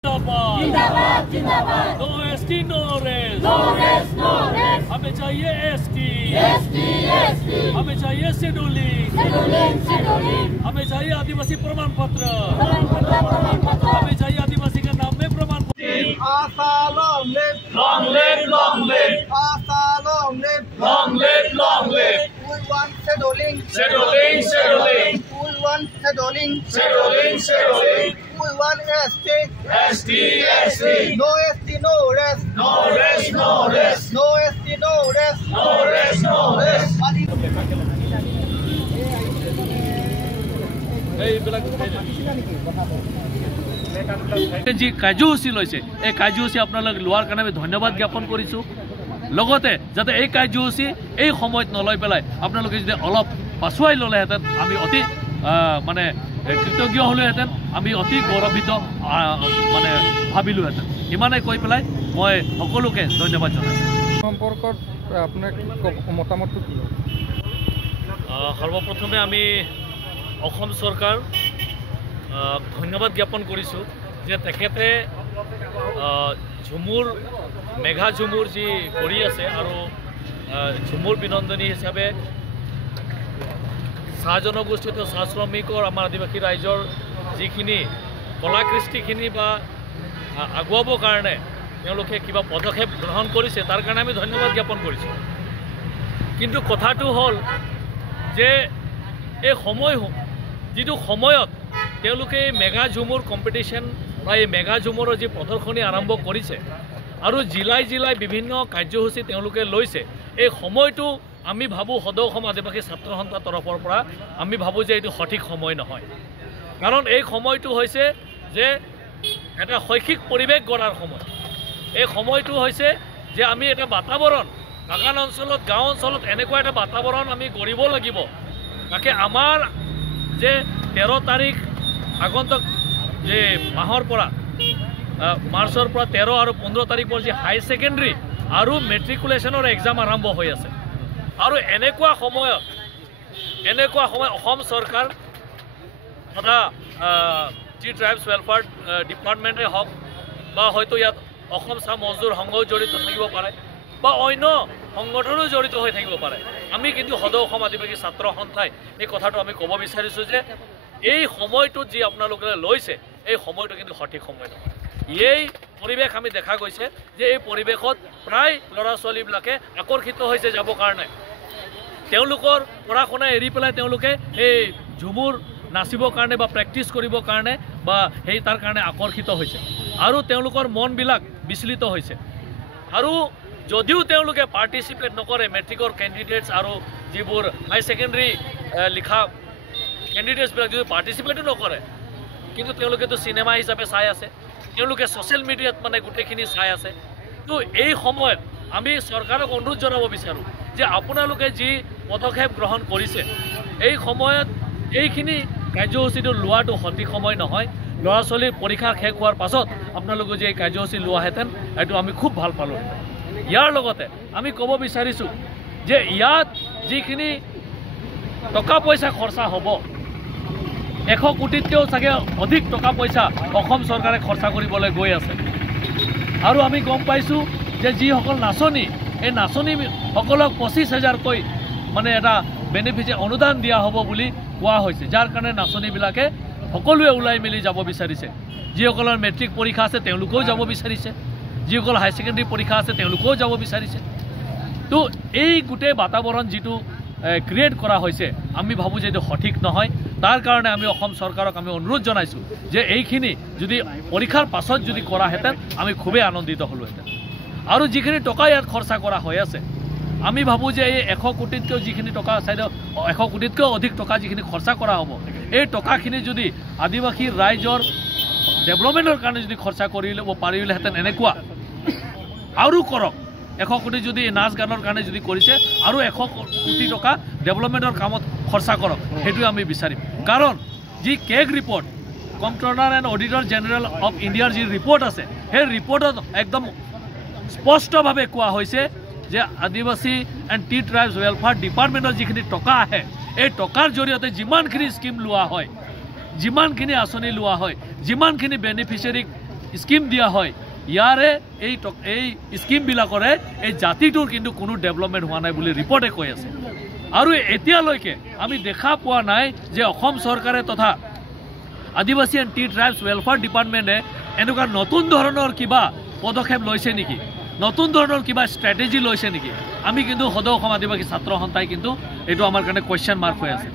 जिंदाबाद जिंदाबाद no ST no race हमें चाहिए एसटी हमें चाहिए शेड्यूलिंग हमें चाहिए आदिवासी प्रमाण पत्र हमें चाहिए आदिवासी का नाम में प्रमाण पत्र long live Asa long live we want scheduling we want scheduling we want ST no ST no rest no ST no rest जी কাৰ্যসূচী লৈছে এই কাৰ্যসূচী আপোনালোক লোৱাৰ কাৰণে আমি ধন্যবাদ জ্ঞাপন কৰিছোঁ লগতে যাতে এই কাৰ্যসূচী এই সময়ত নলৈ পেলাই আপোনালোকে যদি অলপ পাছুৱাই ল'লেহেঁতেন আমি অতি মানে কৃতজ্ঞ হ'লোহেঁতেন আমি অতি গৌৰৱান্বিত মানে ভাবিলোহেঁতেন ইমানে কৈ পেলাই মই সকলোকে ধন্যবাদ জনাইছোঁ সম্পৰ্কত আপোনাৰ মতামতটো কি সৰ্বপ্ৰথমে আমি অসম চৰকাৰ ধন্যবাদ জ্ঞাপন কৰিছোঁ যে তেখেতে ঝুমুৰ মেঘা ঝুমুৰ যি কৰি আছে আৰু ঝুমুৰ বিনন্দনী হিচাপে চাহ জনগোষ্ঠীত চাহ শ্ৰমিকৰ আমাৰ আদিবাসী ৰাইজৰ যিখিনি কলা কৃষ্টিখিনি বা আগুৱাবৰ কাৰণে তেওঁলোকে কিবা পদক্ষেপ গ্ৰহণ কৰিছে তাৰ কাৰণে আমি ধন্যবাদ জ্ঞাপন কৰিছোঁ কিন্তু কথাটো হ'ল যে এই যিটো সময়ত তেওঁলোকে মেগা ঝুমুৰ কম্পিটিশ্যন বা এই মেগা ঝুমুৰৰ যি প্ৰদৰ্শনী আৰম্ভ কৰিছে আৰু জিলাই বিভিন্ন কাৰ্যসূচী তেওঁলোকে লৈছে এই সময়টো আমি ভাবোঁ সদৌ অসম আদিবাসী ছাত্ৰ সন্থাৰ তৰফৰ পৰা আমি ভাবোঁ যে এইটো সঠিক সময় নহয় কাৰণ এই সময়টো হৈছে যে এটা শৈক্ষিক পৰিৱেশ গঢ়াৰ সময় এই সময়টো হৈছে যে আমি এটা বাতাবৰণ বাগান অঞ্চলত গাঁও অঞ্চলত এনেকুৱা এটা বাতাবৰণ আমি গঢ়িব লাগিব তাকে আমাৰ যে 13 তাৰিখ আগন্তুক যে মাহৰ পৰা মাৰ্চৰ পৰা 13 আৰু 15 তাৰিখৰ যি হাই ছেকেণ্ডাৰী আৰু মেট্ৰিকুলেশ্যনৰ এক্সাম আৰম্ভ হৈ আছে আৰু এনেকুৱা সময়ত অসম চৰকাৰ তথা টি ট্ৰাইবছ ৱেলফেয়াৰ ডিপাৰ্টমেণ্টে হওক বা হয়তো ইয়াত অসম চাহ মজদুৰ সংঘও জড়িত থাকিব পাৰে বা অন্য সংগঠনো জড়িত হৈ থাকিব পাৰে আমি কিন্তু সদৌ অসম আদিবাসী ছাত্ৰ সন্থাই এই কথাটো আমি ক'ব বিচাৰিছোঁ যে এই সময়টো যি আপোনালোকে লৈছে এই সময়টো কিন্তু সঠিক সময় নহয় এই পৰিৱেশ আমি দেখা গৈছে যে এই পৰিৱেশত প্ৰায় ল'ৰা ছোৱালীবিলাকে আকৰ্ষিত হৈছে যাবৰ কাৰণে তেওঁলোকৰ পঢ়া শুনা এৰি পেলাই তেওঁলোকে এই ঝুমুৰ নাচিবৰ কাৰণে বা প্ৰেক্টিছ কৰিবৰ কাৰণে বা তাৰ কাৰণে আকৰ্ষিত হৈছে আৰু তেওঁলোকৰ মনবিলাক বিচলিত হৈছে আৰু যদিও তেওঁলোকে পাৰ্টিচিপেট নকৰে মেট্ৰিকৰ কেণ্ডিডেটছ আৰু যিবোৰ হাই ছেকেণ্ডাৰী লিখা কেণ্ডিডেটছবিলাক যদি পাৰ্টিচিপেটো নকৰে কিন্তু তেওঁলোকেতো চিনেমা হিচাপে চাই আছে তেওঁলোকে ছ'চিয়েল মিডিয়াত মানে গোটেইখিনি চাই আছে তো এই সময়ত আমি চৰকাৰক অনুৰোধ জনাব বিচাৰোঁ যে আপোনালোকে যি পদক্ষেপ গ্ৰহণ কৰিছে এই সময়ত এইখিনি কাৰ্যসূচীটো লোৱাটো সঠিক সময় নহয় ল'ৰা ছোৱালীৰ পৰীক্ষা শেষ হোৱাৰ পাছত আপোনালোকে যে এই কাৰ্যসূচী লোৱাহেঁতেন এইটো আমি খুব ভাল পালোঁহেঁতেন ইয়াৰ লগতে আমি ক'ব বিচাৰিছোঁ যে ইয়াত যিখিনি টকা পইচা খৰচা হ'ব 100 কোটিতকৈও চাগে অধিক টকা পইচা অসম চৰকাৰে খৰচা কৰিবলৈ গৈ আছে আৰু আমি গম পাইছোঁ যে যিসকল নাচনী এই নাচনীসকলক 25,000কৈ মানে এটা বেনিফিট অনুদান দিয়া হ'ব বুলি কোৱা হৈছে যাৰ কাৰণে নাচনীবিলাকে সকলোৱে ওলাই মেলি যাব বিচাৰিছে যিসকলৰ মেট্ৰিক পৰীক্ষা আছে তেওঁলোকেও যাব বিচাৰিছে যিসকল হাই ছেকেণ্ডাৰী পৰীক্ষা আছে তেওঁলোকেও যাব বিচাৰিছে তো এই গোটেই বাতাবৰণ যিটো ক্ৰিয়েট কৰা হৈছে আমি ভাবোঁ যে এইটো সঠিক নহয় তাৰ কাৰণে আমি অসম চৰকাৰক আমি অনুৰোধ জনাইছোঁ যে এইখিনি যদি পৰীক্ষাৰ পাছত যদি কৰাহেঁতেন আমি খুবেই আনন্দিত হ'লোহেঁতেন আৰু যিখিনি টকা ইয়াত খৰচা কৰা হৈ আছে আমি ভাবোঁ যে এই 100 কোটিতকৈও যিখিনি টকা চাইড 100 কোটিতকৈও অধিক টকা যিখিনি খৰচা কৰা হ'ব এই টকাখিনি যদি আদিবাসী ৰাইজৰ ডেভেলপমেণ্টৰ কাৰণে যদি খৰচা কৰি ল'ব পাৰিলেহেঁতেন এনেকুৱা আৰু কৰক 100 কোটি যদি নাচ গানৰ কাৰণে যদি কৰিছে আৰু 100 কোটি টকা ডেভেলপমেণ্টৰ কামত খৰচা কৰক সেইটোৱে আমি বিচাৰিম কাৰণ যি CAG report comptroller and auditor general of ইণ্ডিয়াৰ যি ৰিপৰ্ট আছে সেই ৰিপৰ্টত একদম স্পষ্টভাৱে কোৱা হৈছে যে আদিবাসী এণ্ড টি ট্ৰাইবছ ৱেলফেয়াৰ ডিপাৰ্টমেণ্টৰ যিখিনি টকা আহে এই টকাৰ জৰিয়তে যিমানখিনি স্কিম লোৱা হয় যিমানখিনি আঁচনি লোৱা হয় যিমানখিনি বেনিফিচিয়াৰীক স্কিম দিয়া হয় ইয়াৰে এই স্কিমবিলাকৰে এই জাতিটোৰ কিন্তু কোনো ডেভেলপমেণ্ট হোৱা নাই বুলি ৰিপৰ্টে কৈ আছে আৰু এতিয়ালৈকে আমি দেখা পোৱা নাই যে অসম চৰকাৰে তথা আদিবাসী এণ্ড টি ট্ৰাইবছ ৱেলফেয়াৰ ডিপাৰ্টমেণ্টে এনেকুৱা নতুন ধৰণৰ কিবা পদক্ষেপ লৈছে নেকি নতুন ধৰণৰ কিবা ষ্ট্ৰেটেজি লৈছে নেকি আমি কিন্তু সদৌ অসম আদিবাসী ছাত্ৰ সন্থাই কিন্তু এইটো আমাৰ কাৰণে কুৱেশ্যন মাৰ্ক হৈ আছে